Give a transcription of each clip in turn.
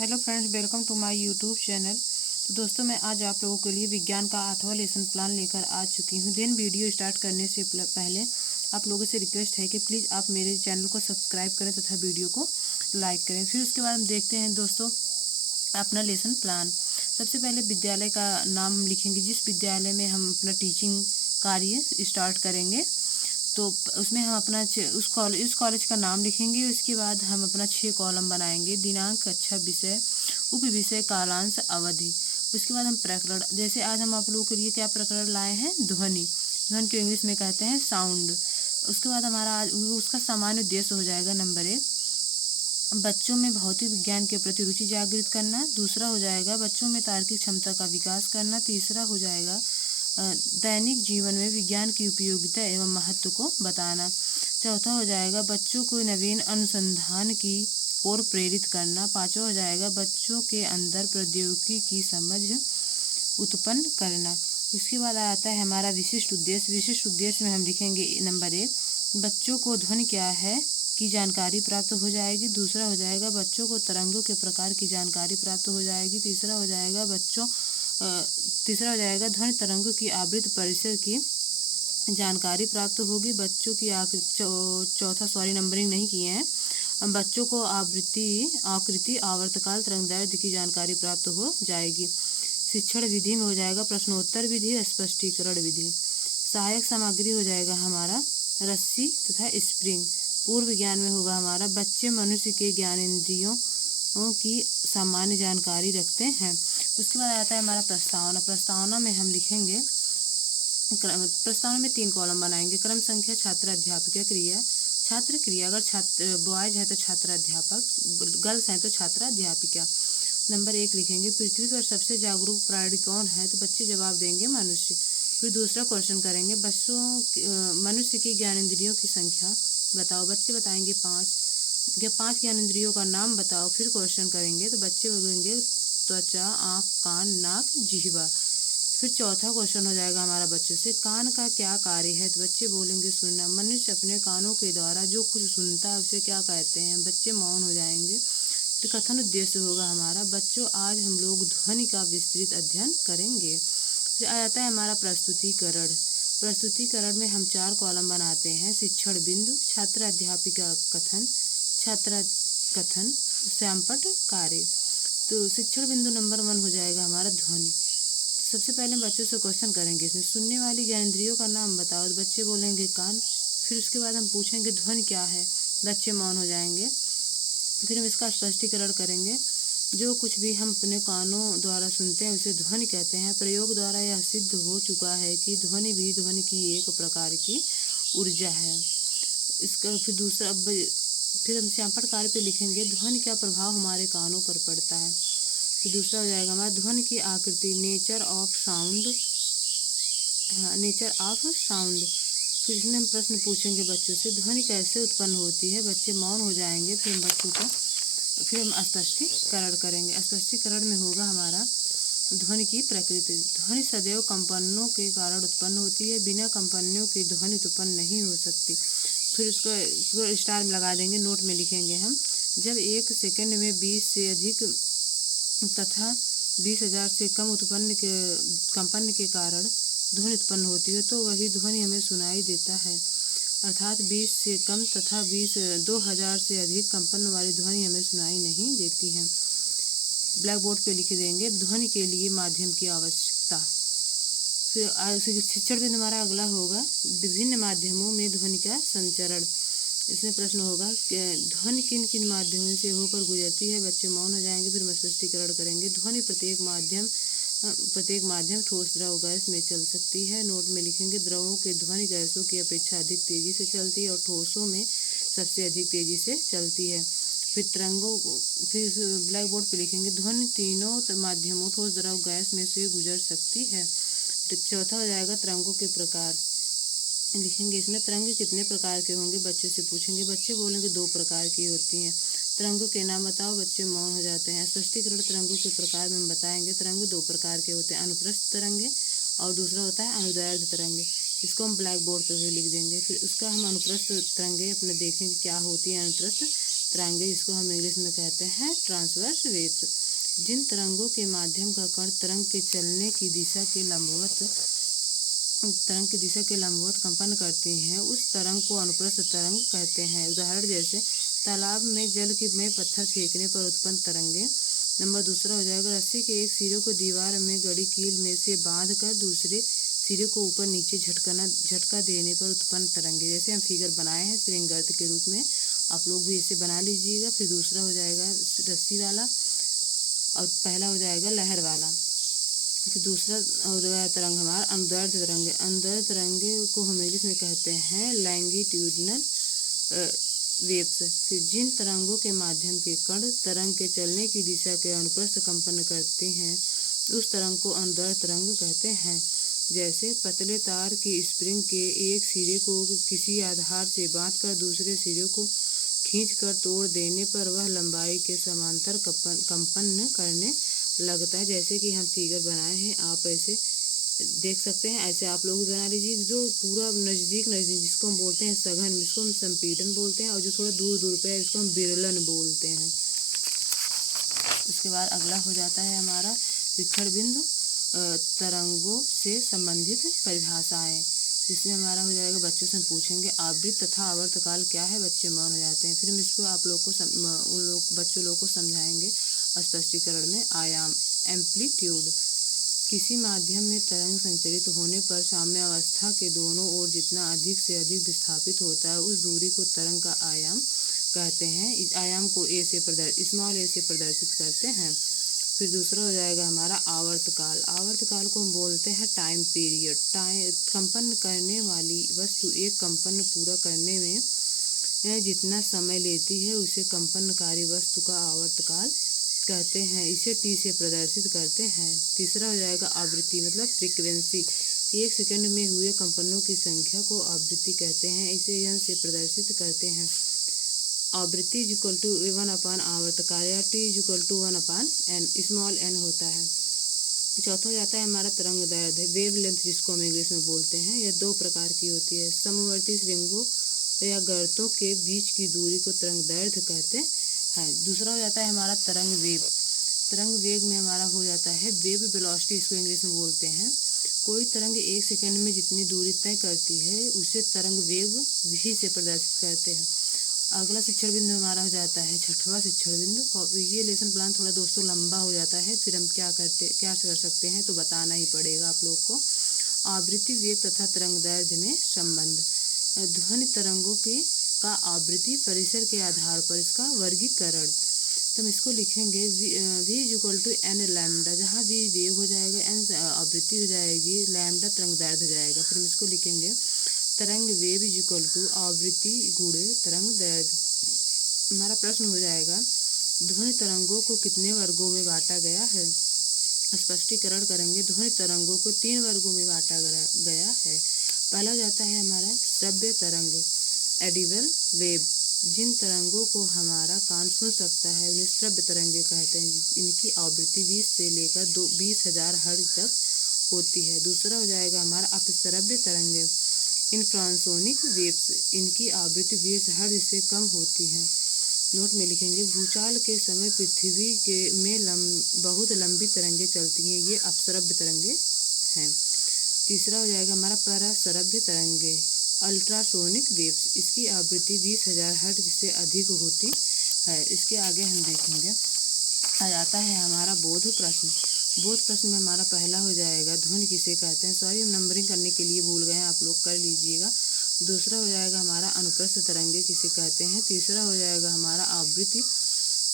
Hello friends, welcome to my YouTube channel. तो दोस्तों, मैं आज आप लोगों के लिए विज्ञान का 8वां लेसन प्लान लेकर आ चुकी हूँ। वीडियो स्टार्ट करने से पहले आप लोगों से रिक्वेस्ट है कि प्लीज़ आप मेरे चैनल को सब्सक्राइब करें तथा वीडियो को लाइक करें। फिर उसके बाद हम देखते हैं दोस्तों अपना लेसन प्लान। सबसे पहले विद्यालय का नाम हम लिखेंगे, जिस विद्यालय में हम अपना टीचिंग कार्य स्टार्ट करेंगे। तो उसमें हम अपना उस कॉलेज का नाम लिखेंगे। उसके बाद हम अपना 6 कॉलम बनाएंगे। दिनांक, कक्षा, विषय, उप विषय, कालांश, अवधि। उसके बाद हम प्रकरण, जैसे आज हम आप लोगों के लिए क्या प्रकरण लाए हैं, ध्वनि। ध्वनि को इंग्लिश में कहते हैं साउंड। उसके बाद हमारा आज उसका सामान्य उद्देश्य हो जाएगा नंबर 1, बच्चों में भौतिक विज्ञान के प्रति रुचि जागृत करना। दूसरा हो जाएगा बच्चों में तार्किक क्षमता का विकास करना। तीसरा हो जाएगा दैनिक जीवन में विज्ञान की उपयोगिता एवं महत्व को बताना। चौथा हो जाएगा बच्चों को नवीन अनुसंधान की ओर प्रेरित करना। पांचवा हो जाएगा बच्चों के अंदर प्रौद्योगिकी की समझ उत्पन्न करना। उसके बाद आता है हमारा विशिष्ट उद्देश्य। विशिष्ट उद्देश्य में हम लिखेंगे नंबर 1, बच्चों को ध्वनि क्या है की जानकारी प्राप्त हो जाएगी। दूसरा हो जाएगा बच्चों को तरंगों के प्रकार की जानकारी प्राप्त हो जाएगी। तीसरा हो ध्वनि तरंगों की आवृत्ति परिसर की जानकारी प्राप्त होगी। बच्चों की चौथा नंबरिंग नहीं किए हैं। बच्चों को आकृति आवर्तकाल तरंगदैर्ध्य की जानकारी प्राप्त हो जाएगी। शिक्षण विधि में हो जाएगा प्रश्नोत्तर विधि, स्पष्टीकरण विधि। सहायक सामग्री हो जाएगा हमारा रस्सी तथा स्प्रिंग। पूर्व ज्ञान में होगा हमारा बच्चे मनुष्य के ज्ञानेंद्रियों की सामान्य जानकारी रखते हैं। उसके बाद आता है हमारा प्रस्तावना। प्रस्तावना में हम लिखेंगे, प्रस्तावना में 3 कॉलम बनाएंगे। क्रम संख्या, छात्र, अध्यापिका, क्रिया। छात्र क्रिया, अगर छात्र बॉयज है तो छात्र अध्यापक, गर्ल्स हैं तो छात्रा अध्यापिका। नंबर 1 लिखेंगे, पृथ्वी पर सबसे जागरूक प्राणी कौन है, तो बच्चे जवाब देंगे मनुष्य। फिर दूसरा क्वेश्चन करेंगे, मनुष्य की ज्ञानेंद्रियों की संख्या बताओ। बच्चे बताएंगे 5। 5 ज्ञानेंद्रियों का नाम बताओ। फिर क्वेश्चन करेंगे तो बच्चे बोलेंगे त्वचा, आँख, कान, नाक, जिह्वा। फिर चौथा क्वेश्चन हो जाएगा हमारा बच्चों से, कान का क्या कार्य है, तो बच्चे बोलेंगे सुनना। मनुष्य अपने कानों के द्वारा जो कुछ सुनता है उसे क्या कहते हैं, बच्चे मौन हो जाएंगे। तो कथन उद्देश्य होगा हमारा, बच्चों आज हम लोग ध्वनि का विस्तृत अध्ययन करेंगे। फिर आ जाता है हमारा प्रस्तुतिकरण। प्रस्तुतिकरण में हम 4 कॉलम बनाते हैं। शिक्षण बिंदु, छात्र अध्यापिका कथन, छात्रा कथन, श्यामपट कार्य। तो शिक्षण बिंदु नंबर 1 हो जाएगा हमारा ध्वनि। सबसे पहले बच्चों से क्वेश्चन करेंगे, इसमें सुनने वाली ज्ञानेंद्रियों का नाम बताओ, तो बच्चे बोलेंगे कान। फिर उसके बाद हम पूछेंगे ध्वनि क्या है, बच्चे मौन हो जाएंगे। फिर हम इसका स्पष्टीकरण करेंगे, जो कुछ भी हम अपने कानों द्वारा सुनते हैं उसे ध्वनि कहते हैं। प्रयोग द्वारा यह सिद्ध हो चुका है कि ध्वनि भी ध्वनि की एक प्रकार की ऊर्जा है। इसका फिर हम श्यामपट कार्य पे लिखेंगे, ध्वनि का प्रभाव हमारे कानों पर पड़ता है। फिर दूसरा हो जाएगा हमारा ध्वनि की आकृति, नेचर ऑफ साउंड। फिर इसमें हम प्रश्न पूछेंगे बच्चों से, ध्वनि कैसे उत्पन्न होती है, बच्चे मौन हो जाएंगे। फिर हम स्पष्टीकरण करेंगे। स्पष्टीकरण में होगा हमारा ध्वनि की प्रकृति। ध्वनि सदैव कंपनों के कारण उत्पन्न होती है, बिना कंपनों की ध्वनि उत्पन्न नहीं हो सकती। फिर उसको स्टार में लगा देंगे, नोट में लिखेंगे हम, जब 1 सेकंड में 20 से अधिक तथा 20,000 से कम कंपन के कारण ध्वनि उत्पन्न होती है, तो वही ध्वनि हमें सुनाई देता है। अर्थात 20 से कम तथा 2,000 से अधिक कंपन वाली ध्वनि हमें सुनाई नहीं देती है। ब्लैक बोर्ड पे लिख देंगे, ध्वनि के लिए माध्यम की आवश्यकता। फिर शिक्षण बिंदु हमारा अगला होगा, विभिन्न माध्यमों में ध्वनि का संचरण। इसमें प्रश्न होगा कि ध्वनि किन किन माध्यमों से होकर गुजरती है, बच्चे मौन हो जाएंगे। फिर हम स्पष्टीकरण करेंगे, ध्वनि प्रत्येक माध्यम ठोस, द्रव, गैस में चल सकती है। नोट में लिखेंगे, द्रवों के ध्वनि गैसों की अपेक्षा अधिक तेजी से चलती है और ठोसों में सबसे अधिक तेजी से चलती है। फिर ब्लैक बोर्ड पे लिखेंगे, ध्वनि तीनों माध्यमों ठोस, द्रव, गैस में से गुजर सकती है। चौथा हो जाएगा तरंगों के प्रकार। लिखेंगे इसमें, तरंग कितने प्रकार के होंगे, बच्चे से पूछेंगे। बच्चे बोलेंगे 2 प्रकार की होती हैं। तरंगों के नाम बताओ, बच्चे मौन हो जाते हैं। स्पष्टीकरण तरंगों के प्रकार में हम बताएंगे, तरंग 2 प्रकार के होते हैं, अनुप्रस्थ तरंगे और दूसरा होता है अनुदैर्ध्य तरंगे। इसको हम ब्लैक बोर्ड पर भी लिख देंगे। फिर उसका हम अनुप्रस्थ तरंगे अपने देखेंगे क्या होती है अनुप्रस्थ तरंगे, इसको हम इंग्लिश में कहते हैं ट्रांसवर्स वेव्स। जिन तरंगों के माध्यम का कण तरंग के चलने की दिशा के लंबवत कंपन करती हैं, उस तरंग को अनुप्रस्थ तरंग कहते हैं। उदाहरण जैसे तालाब में में पत्थर फेंकने पर उत्पन्न तरंगे। नंबर दूसरा हो जाएगा, रस्सी के एक सिरे को दीवार में गड़ी कील में से बांध कर दूसरे सिरे को ऊपर नीचे झटका देने पर उत्पन्न तरंगे। जैसे हम फिगर बनाए हैं स्प्रिंग गर्त के रूप में, आप लोग भी इसे बना लीजिएगा। फिर दूसरा हो जाएगा रस्सी वाला, और पहला हो जाएगा लहर वाला। फिर दूसरा हो जाएगा तरंग हमारा अनुदैर्ध्य तरंगे। अनुदैर्ध्य तरंगे को हम इंग्लिश में कहते हैं लैंगिट्यूडनल वेव्स। फिर जिन तरंगों के माध्यम के कण तरंग के चलने की दिशा के अनुप्रस्थ कंपन करते हैं, उस तरंग को अनुदैर्ध्य तरंग कहते हैं। जैसे पतले तार की स्प्रिंग के एक सिरे को किसी आधार से बांधकर दूसरे सिरे को खींचकर तोड़ देने पर वह लंबाई के समांतर कंपन करने लगता है। जैसे कि हम फिगर बनाए हैं, आप ऐसे देख सकते हैं, ऐसे आप लोग भी बना लीजिए। जो पूरा नज़दीक जिसको हम बोलते हैं सघन, जिसको हम संपीड़न बोलते हैं, और जो थोड़ा दूर दूर पे है इसको हम विरलन बोलते हैं। उसके बाद अगला हो जाता है हमारा शिक्षण बिंदु तरंगों से संबंधित परिभाषाएं। इसमें हमारा हो जाएगा, बच्चों से हम पूछेंगे आवृत्त तथा आवर्तकाल क्या है, बच्चे मौन हो जाते हैं। फिर हम इसको आप लोग को बच्चों लोग को समझाएंगे स्पष्टीकरण में। आयाम एम्पलीट्यूड, किसी माध्यम में तरंग संचरित होने पर साम्यावस्था के दोनों ओर जितना अधिक से अधिक विस्थापित होता है, उस दूरी को तरंग का आयाम कहते हैं। इस आयाम को स्मॉल ए से प्रदर्शित करते हैं। फिर दूसरा हो जाएगा हमारा आवर्तकाल। आवर्तकाल को हम बोलते हैं टाइम पीरियड। कंपन करने वाली वस्तु एक कंपन पूरा करने में जितना समय लेती है, उसे कंपनकारी वस्तु का आवर्तकाल कहते हैं। इसे टी से प्रदर्शित करते हैं। तीसरा हो जाएगा आवृत्ति, मतलब फ्रीक्वेंसी। एक सेकंड में हुए कंपनों की संख्या को आवृत्ति कहते हैं। इसे एन से प्रदर्शित करते हैं। आवृत्ति इक्वल टू 1/, आवर्तकाल या T equal to 1/n, small n होता है। चौथा हो जाता है हमारा तरंग दैर्ध्य, वेव लेंथ, जिसको हम इंग्लिश में बोलते हैं। यह दो प्रकार की होती है। समवर्ती श्रृंगों या गर्तों के बीच की दूरी को तरंग दैर्ध्य कहते हैं। दूसरा हो जाता है हमारा तरंग वेग। तरंग वेग में हमारा हो जाता है वेव वेलोसिटी, इसको इंग्लिश में बोलते हैं। कोई तरंग एक सेकंड में जितनी दूरी तय करती है, उसे तरंग वेग v से प्रदर्शित करते हैं। अगला शिक्षण बिंदु हमारा हो जाता है छठवां शिक्षण बिंदु। ये लेसन प्लान थोड़ा दोस्तों लंबा हो जाता है, फिर हम क्या कर सकते हैं तो बताना ही पड़ेगा आप लोग को। आवृत्ति वेग तथा तरंग दैर्ध्य में संबंध। ध्वनि तरंगों का आवृत्ति परिसर के आधार पर इसका वर्गीकरण। तो हम इसको लिखेंगे v equal to n lambda, जहाँ v वेग हो जाएगा, n आवृत्ति हो जाएगी, लैम्डा तरंग दैर्ध्य हो जाएगा। फिर हम इसको लिखेंगे तरंग वेव इक्वल टू आवृत्ति गुणे तरंग दैर्ध्य। हमारा प्रश्न हो जाएगा, ध्वनि तरंगों को कितने वर्गों में बांटा गया है। स्पष्टीकरण करेंगे। ध्वनि तरंगों को 3 वर्गों में बांटा गया है। पहला जाता है हमारा श्रव्य तरंग, एडिबल वेव। जिन तरंगों को हमारा कान सुन सकता है उन्हें श्रव्य तरंगे कहते हैं। इनकी आवृत्ति 20 से लेकर 20,000 हर्ट्ज तक होती है। दूसरा हो जाएगा हमारा अपश्रव्य तरंगे, इंफ्रासोनिक वेव्स। इनकी आवृत्ति 20 हर्ट्ज से कम होती है। नोट में लिखेंगे, भूचाल के समय पृथ्वी में बहुत लंबी तरंगे चलती हैं, ये अपश्रव्य तरंगे हैं। तीसरा हो जाएगा हमारा पराश्रव्य तरंगे, अल्ट्रासोनिक वेव्स। इसकी आवृत्ति 20,000 हर्ट्ज से अधिक होती है। इसके आगे हम देखेंगे, आ जाता है हमारा बोध प्रश्न। बोध प्रश्न में हमारा पहला हो जाएगा ध्वनि किसे कहते हैं। सॉरी, हम नंबरिंग करने के लिए भूल गए हैं, आप लोग कर लीजिएगा। दूसरा हो जाएगा हमारा अनुप्रस्थ तरंगे किसे कहते हैं। तीसरा हो जाएगा हमारा आवृत्ति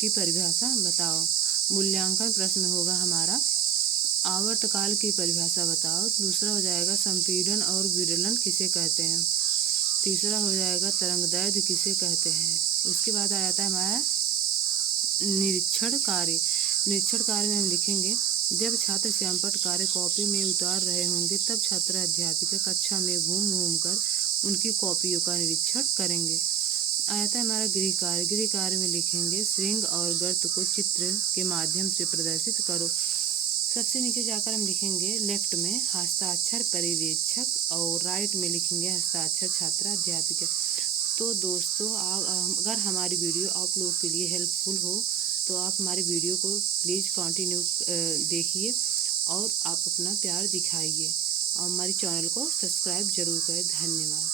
की परिभाषा बताओ। मूल्यांकन प्रश्न होगा हमारा आवर्तकाल की परिभाषा बताओ। दूसरा हो जाएगा संपीड़न और विरलन किसे कहते हैं। तीसरा हो जाएगा तरंग दैर्ध्य किसे कहते हैं। उसके बाद आ जाता है हमारा निरीक्षण कार्य। निरीक्षण कार्य में हम लिखेंगे, जब छात्र श्यामपट्ट कार्य कॉपी में उतार रहे होंगे, तब छात्र अध्यापिका कक्षा में घूम घूम कर उनकी कॉपियों का निरीक्षण करेंगे। आ जाता है हमारा गृह कार्य। गृह कार्य में लिखेंगे, श्रृंग और गर्त को चित्र के माध्यम से प्रदर्शित करो। सबसे नीचे जाकर हम लिखेंगे लेफ्ट में हस्ताक्षर पर्यवेक्षक, और राइट में लिखेंगे हस्ताक्षर छात्रा अध्यापिका। तो दोस्तों अगर हमारी वीडियो आप लोगों के लिए हेल्पफुल हो तो आप हमारी वीडियो को प्लीज़ कंटिन्यू देखिए और आप अपना प्यार दिखाइए और हमारे चैनल को सब्सक्राइब ज़रूर करें। धन्यवाद।